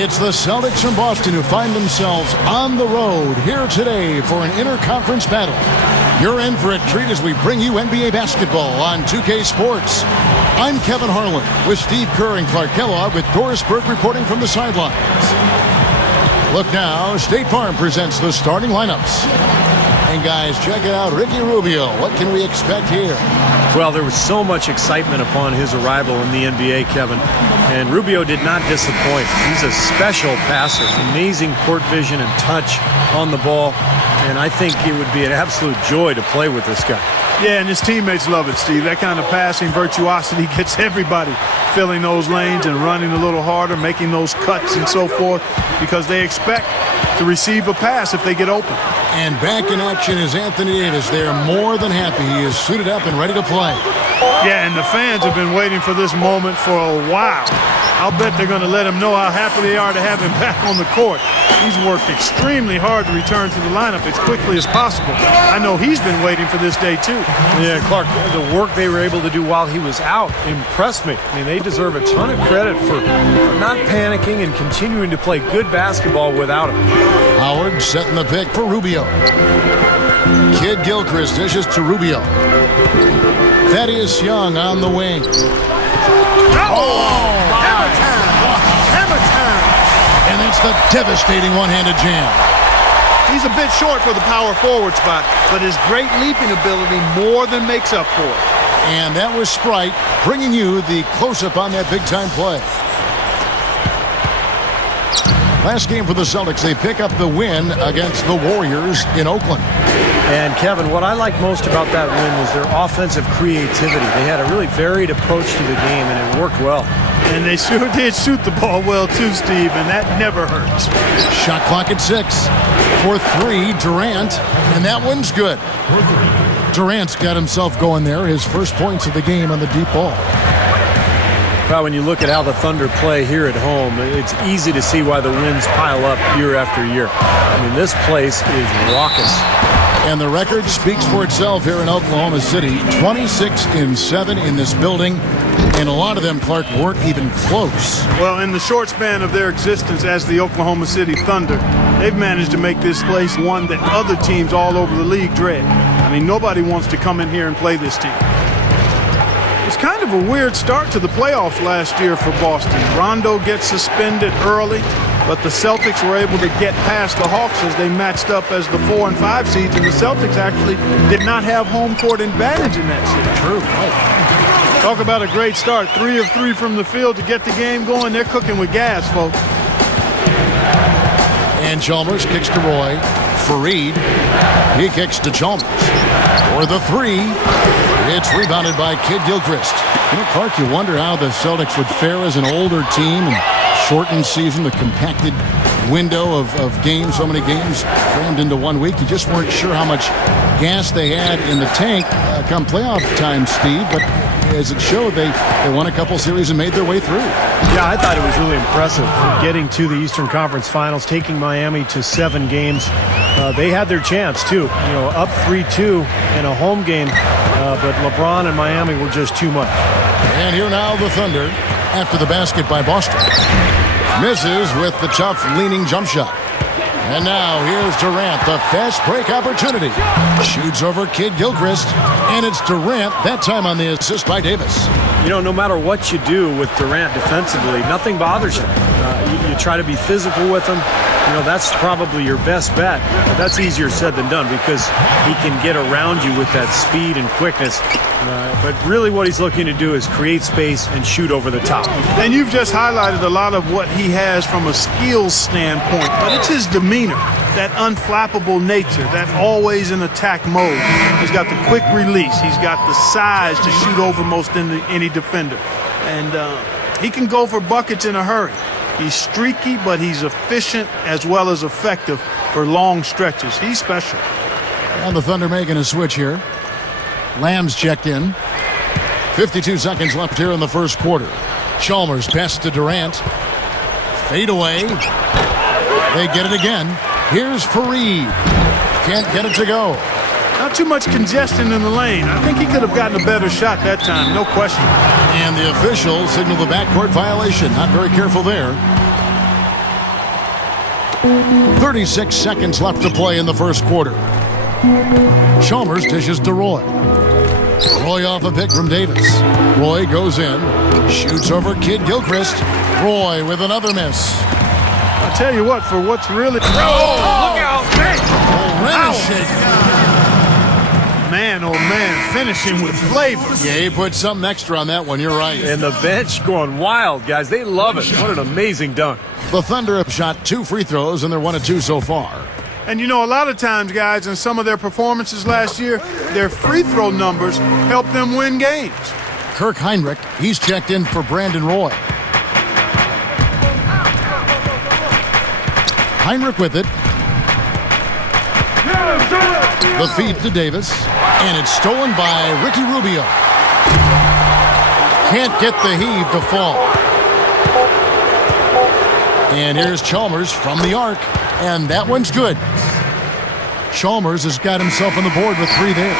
It's the Celtics from Boston who find themselves on the road here today for an interconference battle. You're in for a treat as we bring you NBA basketball on 2K Sports. I'm Kevin Harlan with Steve Kerr and Clark Kellogg with Doris Burke reporting from the sidelines. Look now, State Farm presents the starting lineups. And guys, check it out, Ricky Rubio. What can we expect here? Well, there was so much excitement upon his arrival in the NBA, Kevin. And Rubio did not disappoint. He's a special passer, amazing court vision and touch on the ball. And I think it would be an absolute joy to play with this guy. Yeah, and his teammates love it, Steve. That kind of passing virtuosity gets everybody filling those lanes and running a little harder, making those cuts and so forth, because they expect to receive a pass if they get open. And back in action is Anthony Davis. They're more than happy. He is suited up and ready to play. Yeah, and the fans have been waiting for this moment for a while. I'll bet they're going to let him know how happy they are to have him back on the court. He's worked extremely hard to return to the lineup as quickly as possible. I know he's been waiting for this day, too. Yeah, Clark, the work they were able to do while he was out impressed me. I mean, they deserve a ton of credit for not panicking and continuing to play good basketball without him. Howard setting the pick for Rubio. Kidd-Gilchrist dishes to Rubio. Thaddeus Young on the wing. Hammer time! Hammer time! And it's the devastating one-handed jam. He's a bit short for the power forward spot, but his great leaping ability more than makes up for it. And that was Sprite bringing you the close-up on that big-time play. Last game for the Celtics, they pick up the win against the Warriors in Oakland. And, Kevin, what I like most about that win was their offensive creativity. They had a really varied approach to the game, and it worked well. And they sure did shoot the ball well, too, Steve, and that never hurts. Shot clock at 6. For 3, Durant, and that one's good. Durant's got himself going there, his first points of the game on the deep ball. Well, when you look at how the Thunder play here at home, it's easy to see why the wins pile up year after year. I mean, this place is raucous. And the record speaks for itself here in Oklahoma City. 26-7 in this building. And a lot of them, Clark, weren't even close. Well, in the short span of their existence as the Oklahoma City Thunder, they've managed to make this place one that other teams all over the league dread. I mean, nobody wants to come in here and play this team. It's kind of a weird start to the playoffs last year for Boston. Rondo gets suspended early, but the Celtics were able to get past the Hawks as they matched up as the 4 and 5 seeds, and the Celtics actually did not have home court advantage in that series. True. Oh. Talk about a great start. 3 of 3 from the field to get the game going. They're cooking with gas, folks. And Chalmers kicks to Roy. Fareed, he kicks to Chalmers. For the 3, it's rebounded by Kidd-Gilchrist. You know, Clark, you wonder how the Celtics would fare as an older team and shortened season, the compacted window of games, so many games crammed into 1 week. You just weren't sure how much gas they had in the tank come playoff time, Steve, but as it showed, they won a couple series and made their way through. Yeah, I thought it was really impressive for getting to the Eastern Conference Finals, taking Miami to 7 games. They had their chance, too. You know, up 3-2 in a home game, but LeBron and Miami were just too much. And here now the Thunder after the basket by Boston. Misses with the tough leaning jump shot. And now here's Durant, the fast break opportunity. Shoots over Kidd-Gilchrist, and it's Durant, that time on the assist by Davis. You know, no matter what you do with Durant defensively, nothing bothers him. You try to be physical with him. You know, that's probably your best bet. But that's easier said than done because he can get around you with that speed and quickness. But really what he's looking to do is create space and shoot over the top. And you've just highlighted a lot of what he has from a skills standpoint, but it's his demeanor, that unflappable nature, that always in attack mode. He's got the quick release. He's got the size to shoot over most any defender. And he can go for buckets in a hurry. He's streaky, but he's efficient as well as effective for long stretches. He's special. And the Thunder making a switch here. Lamb's checked in. 52 seconds left here in the first quarter. Chalmers pass to Durant. Fade away. They get it again. Here's Fareed. Can't get it to go. Not too much congestion in the lane. I think he could have gotten a better shot that time, no question. And the officials signal the backcourt violation. Not very careful there. 36 seconds left to play in the first quarter. Chalmers dishes to Roy. Roy off a pick from Davis. Roy goes in, shoots over Kidd-Gilchrist. Roy with another miss. I tell you what, for what's really... Look out! Man, oh man, finishing with flavor. Yeah, he put something extra on that one. You're right. And the bench going wild, guys. They love it. What an amazing dunk. The Thunder have shot 2 free throws, and they're 1 of 2 so far. And you know, a lot of times, guys, in some of their performances last year, their free throw numbers helped them win games. Kirk Heinrich, he's checked in for Brandon Roy. Heinrich with it. The feed to Davis, and it's stolen by Ricky Rubio. Can't get the heave to fall. And here's Chalmers from the arc, and that one's good. Chalmers has got himself on the board with 3 there.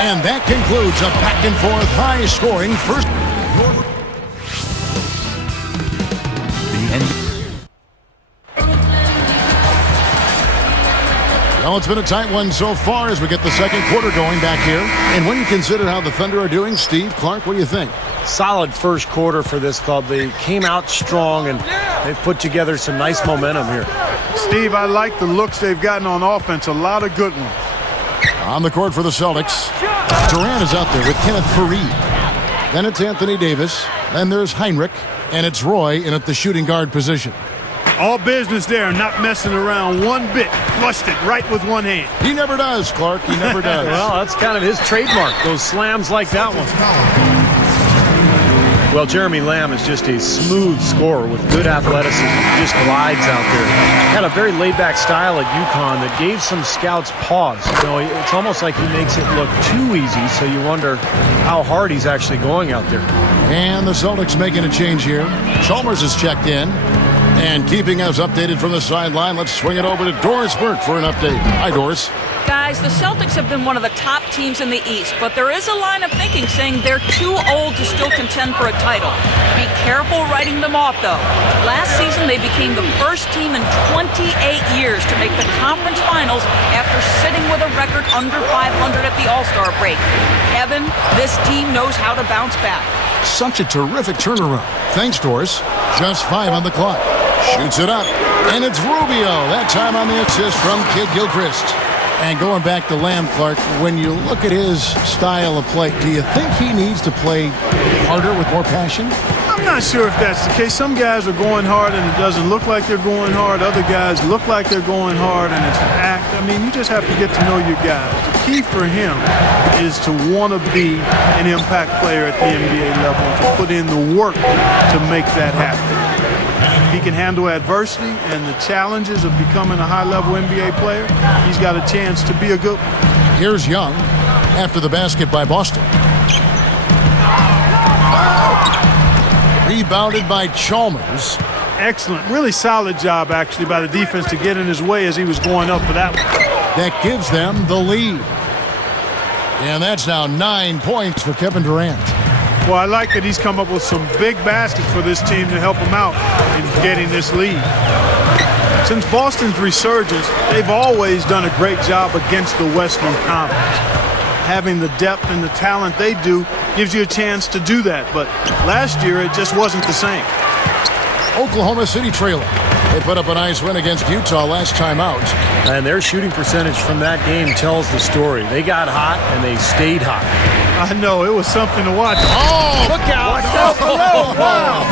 And that concludes a back-and-forth, high-scoring first. Well, it's been a tight one so far as we get the second quarter going back here. And when you consider how the Thunder are doing, Steve, Clark, what do you think? Solid first quarter for this club. They came out strong, and they've put together some nice momentum here. Steve, I like the looks they've gotten on offense. A lot of good ones. On the court for the Celtics, Durant is out there with Kenneth Faried. Then it's Anthony Davis. Then there's Heinrich. And it's Roy in at the shooting guard position. All business there, not messing around one bit. Flushed it right with one hand. He never does, Clark. He never does. Well, that's kind of his trademark, those slams like that one. Well, Jeremy Lamb is just a smooth scorer with good athleticism. He just glides out there. Had a very laid-back style at UConn that gave some scouts pause. You know, it's almost like he makes it look too easy, so you wonder how hard he's actually going out there. And the Celtics making a change here. Chalmers is checked in. And keeping us updated from the sideline, let's swing it over to Doris Burke for an update. Hi, Doris. Guys, the Celtics have been one of the top teams in the East, but there is a line of thinking saying they're too old to still contend for a title. Be careful writing them off, though. Last season, they became the first team in 28 years to make the conference finals after sitting with a record under 500 at the All-Star break. Kevin, this team knows how to bounce back. Such a terrific turnaround. Thanks, Doris. Just 5 on the clock. Shoots it up, and it's Rubio. That time on the assist from Kidd-Gilchrist. And going back to Lamb, Clark, when you look at his style of play, do you think he needs to play harder with more passion? I'm not sure if that's the case. Some guys are going hard and it doesn't look like they're going hard. Other guys look like they're going hard and it's an act. I mean, you just have to get to know your guys. The key for him is to want to be an impact player at the NBA level, to put in the work to make that happen. If he can handle adversity and the challenges of becoming a high-level NBA player, he's got a chance to be a good one. Here's Young after the basket by Boston. Rebounded by Chalmers. Excellent. Really solid job, actually, by the defense to get in his way as he was going up for that one. That gives them the lead. And that's now 9 points for Kevin Durant. Well, I like that he's come up with some big baskets for this team to help him out in getting this lead. Since Boston's resurgence, they've always done a great job against the Western Conference. Having the depth and the talent they do gives you a chance to do that. But last year, it just wasn't the same. Oklahoma City trailing. They put up a nice win against Utah last time out. And their shooting percentage from that game tells the story. They got hot, and they stayed hot. I know, it was something to watch. Oh, look out! Oh, wow.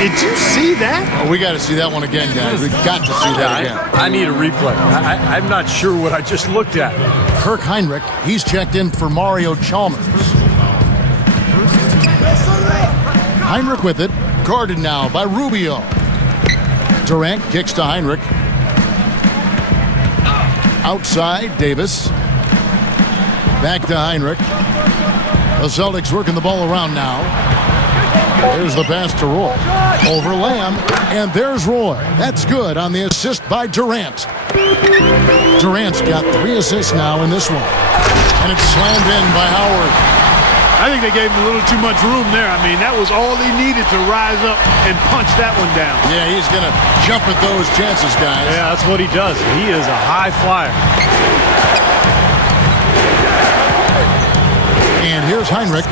Did you see that? Oh, we got to see that one again, guys. We've got to see that again. I need a replay. I'm not sure what I just looked at. Kirk Heinrich, he's checked in for Mario Chalmers. Heinrich with it, guarded now by Rubio. Durant kicks to Heinrich. Outside, Davis. Back to Heinrich. The Celtics working the ball around now. There's the pass to Roy. Over Lamb, and there's Roy. That's good on the assist by Durant. Durant's got 3 assists now in this one. And it's slammed in by Howard. I think they gave him a little too much room there. I mean, that was all he needed to rise up and punch that one down. Yeah, he's going to jump at those chances, guys. Yeah, that's what he does. He is a high flyer. And here's Heinrich.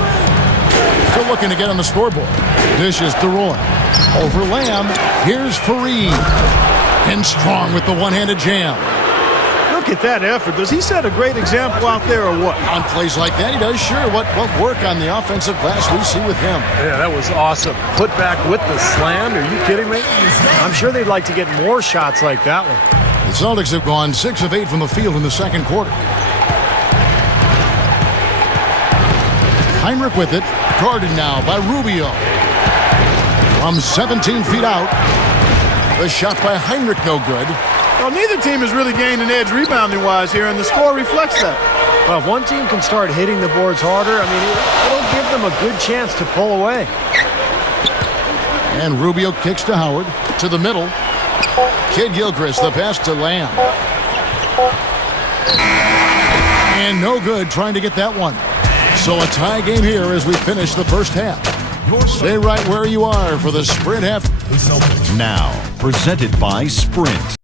Still looking to get on the scoreboard. Dishes to Roy. Over Lamb. Here's Fareed. And Strong with the one-handed jam. Look at that effort. Does he set a great example out there or what? On plays like that, he does. Sure, what work on the offensive glass we see with him. Yeah, that was awesome. Put back with the slam. Are you kidding me? I'm sure they'd like to get more shots like that one. The Celtics have gone 6 of 8 from the field in the second quarter. Heinrich with it. Guarded now by Rubio. From 17 feet out. The shot by Heinrich no good. Well, neither team has really gained an edge rebounding-wise here, and the score reflects that. Well, if one team can start hitting the boards harder, I mean, it'll give them a good chance to pull away. And Rubio kicks to Howard. To the middle. Kidd-Gilchrist, the pass to Lamb. And no good trying to get that one. So a tie game here as we finish the first half. Stay right where you are for the Sprint half. Now, presented by Sprint.